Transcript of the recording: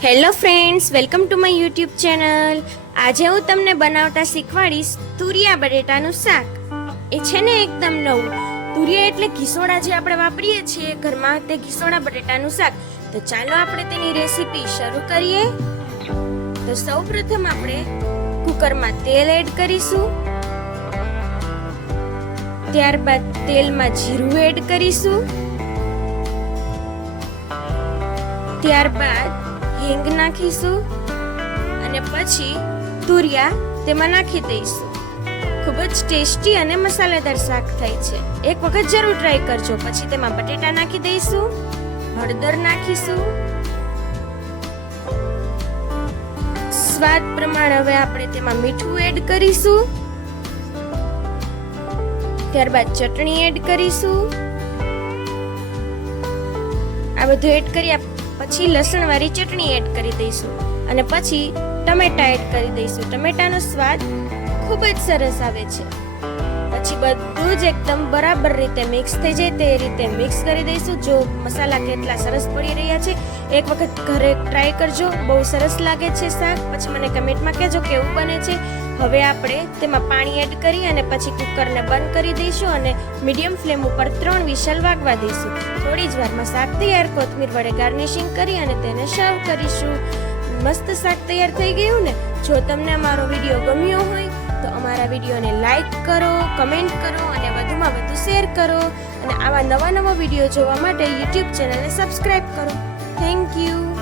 Hello friends, welcome to my YouTube channel. આજે હું તમને બનાવતા શીખવાડીશ તુરિયા બટેટાનું શાક. એ છે ને એકદમ નવું. તુરિયા એટલે ઘીસોડા જે આપણે વાપરીએ છીએ ઘરમાં, તે ઘીસોડા બટેટાનું શાક. તો ચાલો આપણે તેની રેસીપી શરૂ કરીએ. તો સૌપ્રથમ આપણે કુકરમાં તેલ એડ કરીશું. ત્યારબાદ તેલમાં જીરું એડ કરીશું. ત્યારબાદ હિંગ નાખીશું અને પછી તુરિયા તેમાં નાખી દઈશું. ખૂબ જ ટેસ્ટી અને મસાલેદાર શાક થાય છે. એક વખત જરૂર ટ્રાય કરજો. પછી તેમાં બટેટા નાખી દઈશું, હળદર નાખીશું, સ્વાદ પ્રમાણે હવે આપણે તેમાં મીઠું એડ કરીશું. ત્યારબાદ ચટણી એડ કરીશું. આ બધું એડ કર્યા પછી લસણવાળી ચટણી એડ કરી દઈશું અને પછી ટમેટા એડ કરી દઈશું. ટમેટાનો સ્વાદ ખૂબ જ સરસ આવે છે. પછી બધું જ એકદમ બરાબર રીતે મિક્સ થઈ જાય તે રીતે મિક્સ કરી દઈશું. જો મસાલા કેટલા સરસ પડી રહ્યા છે, એક વખત ઘરે ટ્રાય કરજો. બહુ સરસ લાગે છે શાક. પછી મને કમેન્ટમાં કહેજો કેવું બને છે. હવે આપણે તેમાં પાણી એડ કરી અને પછી કુકરને બંધ કરી દઈશું અને મીડિયમ ફ્લેમ ઉપર 3 વિસલ વાગવા દઈશું. થોડી જ વારમાં શાક તૈયાર. કોથમીર વડે ગાર્નિશિંગ કરી અને તેને સર્વ કરીશું. મસ્ત શાક તૈયાર થઈ ગયું ને. જો તમને અમારો વિડીયો ગમ્યો હોય તો અમારા વિડીયોને લાઈક કરો, કમેન્ટ કરો અને વધુમાં વધુ શેર કરો. અને આવા નવા વિડીયો જોવા માટે યુટ્યુબ ચેનલને સબસ્ક્રાઇબ કરો. Thank you.